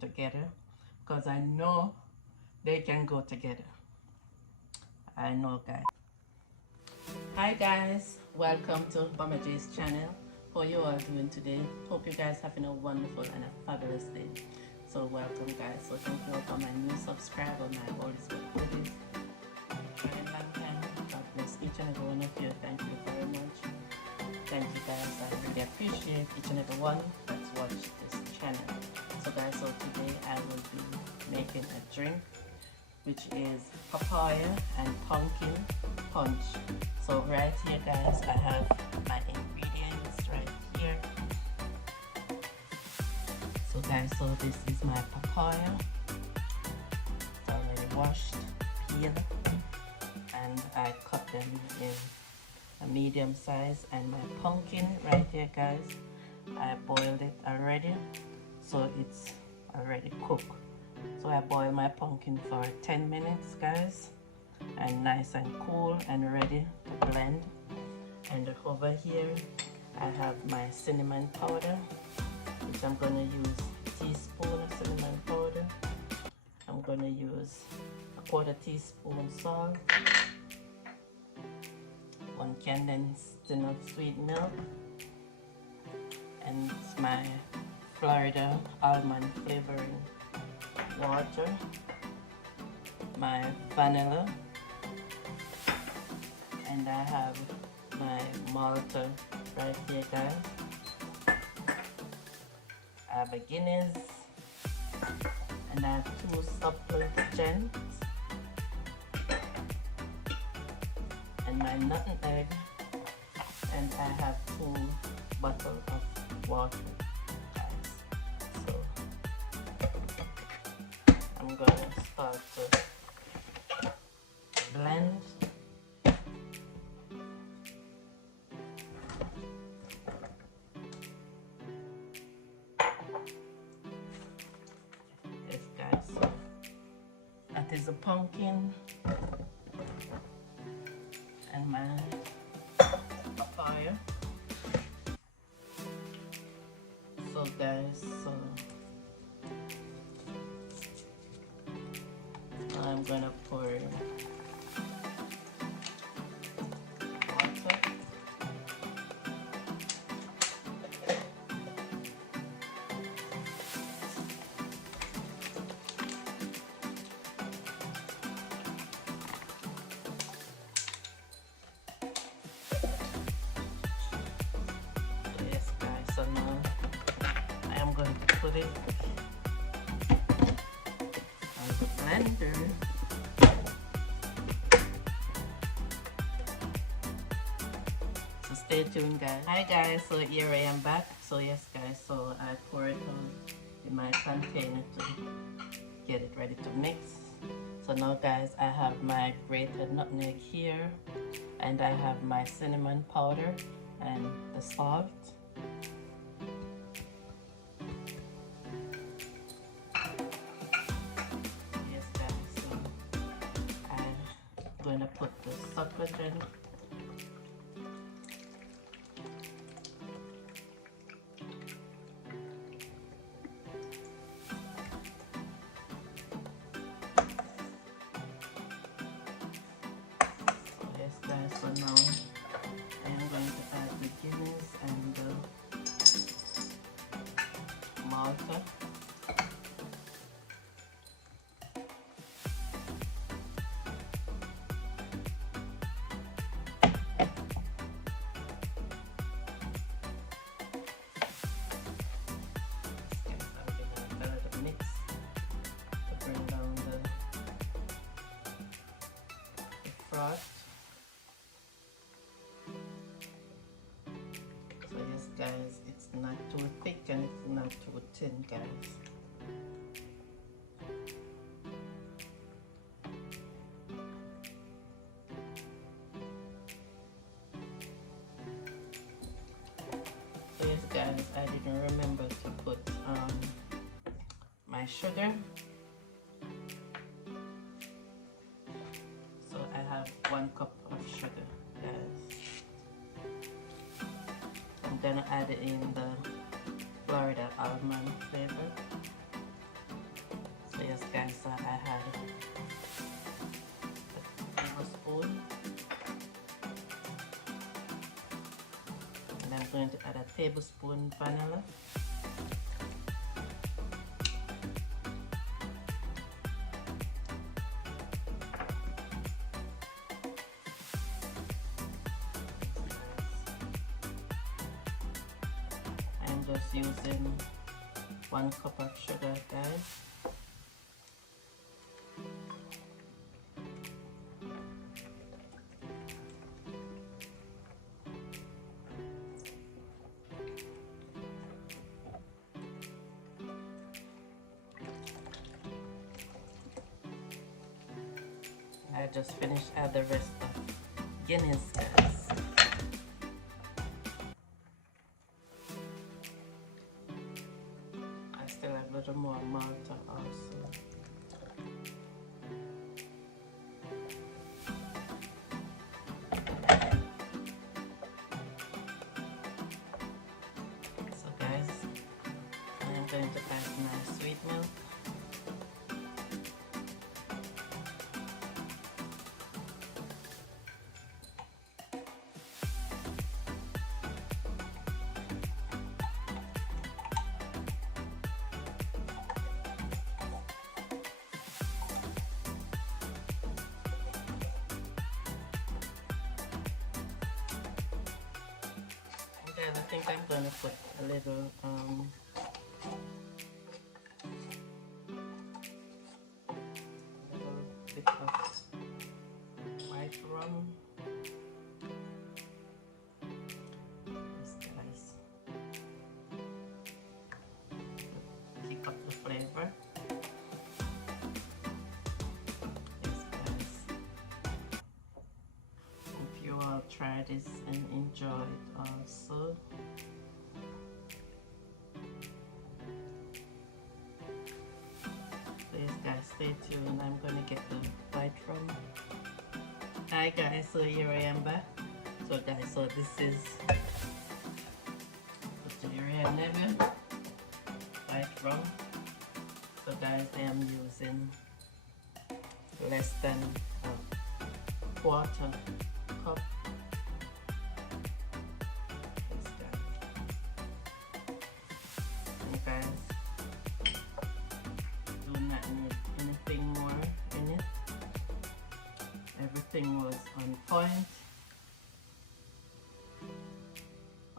together because I know they can go together. I know, guys. Hi guys, welcome to Mama J's channel. How you all doing today? Hope you guys having a wonderful and a fabulous day. So welcome guys. So thank you all for my new subscriber, my old goodies. For a long time. God bless each and every one of you. Thank you very much. Thank you guys. I really appreciate each and every one that's watched this channel. So guys, so today I will be making a drink which is papaya and pumpkin punch. So right here guys, I have my ingredients right here. So guys, so this is my papaya. It's already washed, peeled, and I cut them in a medium size. And my pumpkin right here guys, I boiled it already, so it's already cooked. So I boil my pumpkin for 10 minutes guys, and nice and cool and ready to blend. And over here I have my cinnamon powder, which I'm gonna use a teaspoon of cinnamon powder. I'm gonna use a 1/4 teaspoon salt, 1 Candance of sweet milk, and my Florida almond flavoring water, my vanilla, and I have my malt right here guys. I have a Guinness, and I have 2 supplicants, and my nutmeg, and I have 2 bottles of water guys. So I'm gonna start to blend. Yes guys, so that is the pumpkin and my papaya. So guys, so I'm gonna pour water. So yes guys, so now I am going to put it on the blender. So stay tuned guys. Hi guys, so here I am back. So yes guys, so I pour it on in my container to get it ready to mix. So now guys, I have my grated nutmeg here, and I have my cinnamon powder and the salt. Yes guys, so I'm gonna put the supplicant. Yes guys, so now I am going to add the Guinness and the Malt. Frost. So yes guys, it's not too thick and it's not too thin guys. So yes guys, I didn't remember to put my sugar. So I have 1 cup of sugar guys. I'm gonna add in the Florida almond flavor. I'm going to add a tablespoon vanilla. I'm just using 1 cup of sugar, guys. I just finished add the rest of Guinness, guys. I still have a little more Malt also. So guys, I'm going to add my sweet milk. Guys, I think I'm gonna put a little bit of white rum. Yes, guys. Pick up the flavor. Yes, guys. Hope you all try this and enjoy it also. Please guys, stay tuned. I'm gonna get the white rum. Hi guys, so here I am back. So guys, so this is the Uriah white rum. So guys, I am using less than a quarter cup. Yes, guys. And guys, do not need anything more in it. Everything was on point.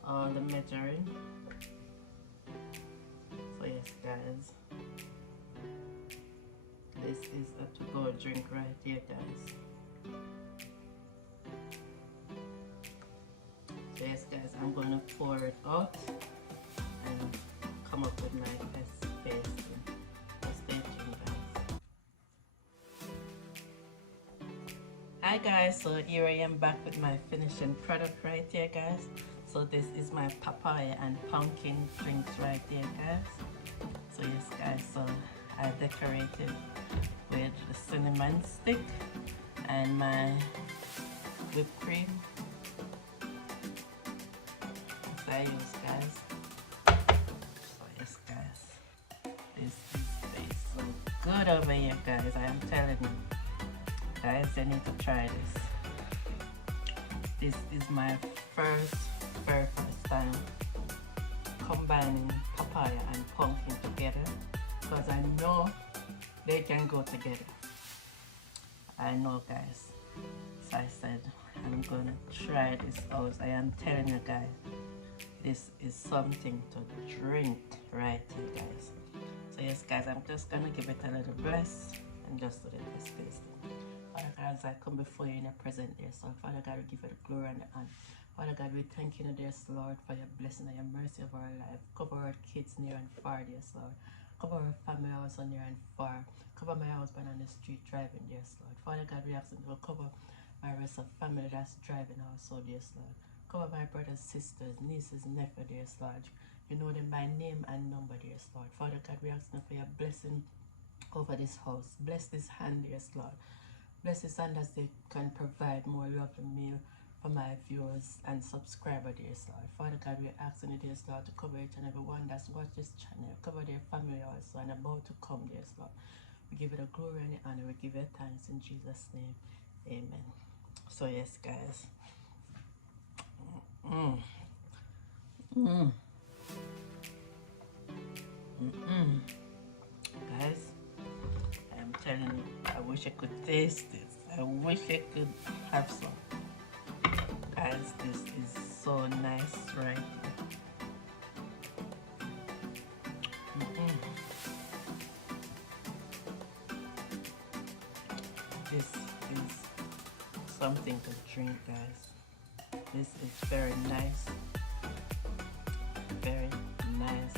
All the measuring. So yes, guys, this is a to-go drink right here, guys. So yes, guys, I'm gonna pour it out and come up with my best paste. So stay tuned, guys. Hi guys, so here I am back with my finishing product right here, guys. So this is my papaya and pumpkin drinks right here, guys. So yes, guys, so I decorated with the cinnamon stick and my whipped cream. So I use, guys. So yes, guys, this tastes so good over here, guys. I am telling you, guys, you need to try this. This is my very first time combining papaya and pumpkin together, because I know they can go together. I know, guys. So I said I'm gonna try this out. I am telling you, guys, this is something to drink right here, guys. So yes, guys, I'm just gonna give it a little bless and just do the test tasting. Father God, as I come before you in your present, dear Son, Father God, we give you the glory and the honor. Father God, we thank you, dear Lord, for your blessing and your mercy of our life. Cover our kids near and far, dear Lord. Cover our family also near and far. Cover my husband on the street driving, dear Lord. Father God, we ask you to cover my rest of family that's driving also, dear Lord. Cover my brothers, sisters, nieces, nephews, dear Lord. You know them by name and number, dear Lord. Father God, we ask you for your blessing over this house. Bless this hand, dear Lord. Bless this hand as they can provide more lovely meal for my viewers and subscribers, dear Lord. Father God, we're asking you, dear Lord, to cover each and every one that's watched this channel. Cover their family also and about to come, dear Lord. We give you the glory and the honor. We give you thanks in Jesus' name. Amen. So yes, guys. Mm. Mm-mm. Guys, I'm telling you, I wish I could taste this. I wish I could have some. Guys, this is so nice right here. Mm-mm. This is something to drink, guys. This is very nice. Very nice,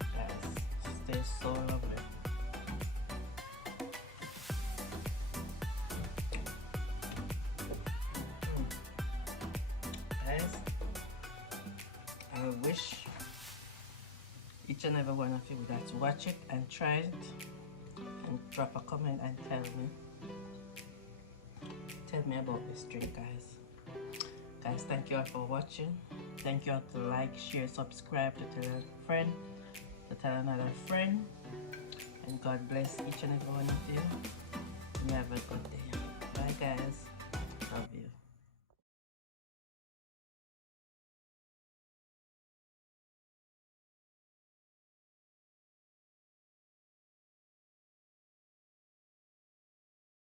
guys. It tastes so lovely. Guys, I wish each and every one of you would like to watch it and try it and drop a comment and tell me about this drink, guys. Guys, thank you all for watching. Thank you all to like, share, subscribe, to tell a friend, to tell another friend, and God bless each and every one of you. You have a good day. Bye guys, love you.